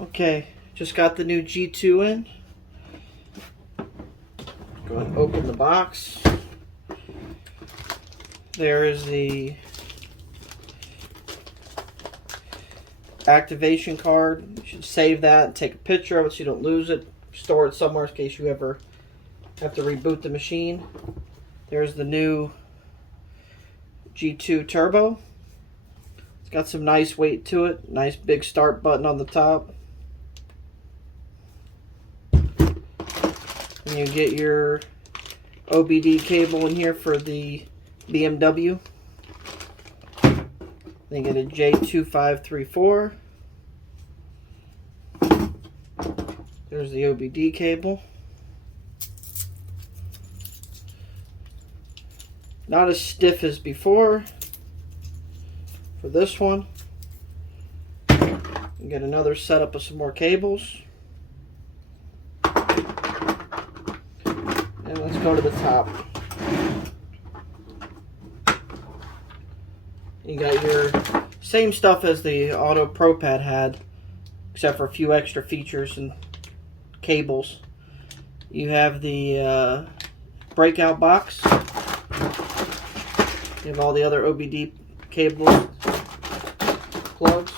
Okay, just got the new G2 in. Go ahead and open the box. There is the activation card. You should save that and take a picture of it so you don't lose it. Store it somewhere in case you ever have to reboot the machine. There's the new G2 Turbo. It's got some nice weight to it. Nice big start button on the top. And you get your OBD cable in here for the BMW. Then you get a J2534. There's the OBD cable. Not as stiff as before for this one. You get another setup of some more cables. And let's go to the top. You got your same stuff as the Autopropad had, except for a few extra features and cables. You have the breakout box. You have all the other OBD cables, plugs.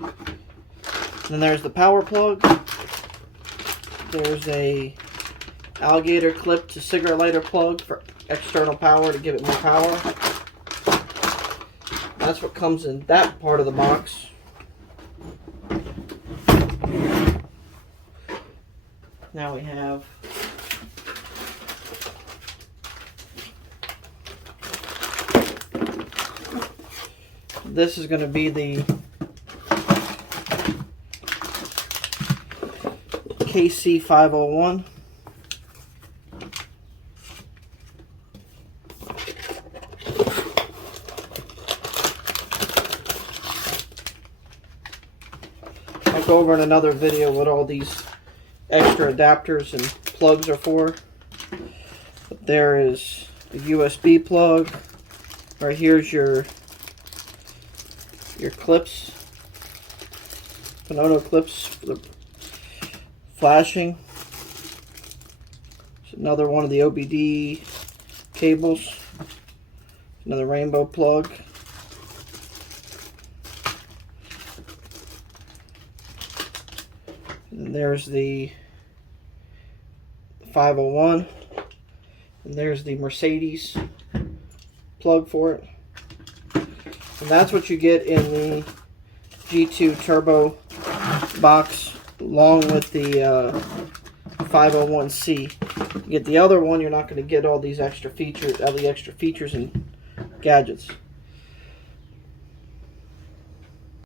And then there's the power plug. There's a alligator clip to cigarette lighter plug for external power to give it more power. That's what comes in that part of the box. Now we have this is going to be the KC501. I'll go over in another video what all these extra adapters and plugs are for. But there is the USB plug. Right here's your clips, Panono clips for the flashing. There's another one of the OBD cables. Another rainbow plug. And there's the 501. And there's the Mercedes plug for it. And that's what you get in the G2 Turbo box, along with the 501C. You get the other one, you're not going to get all these extra features, and gadgets.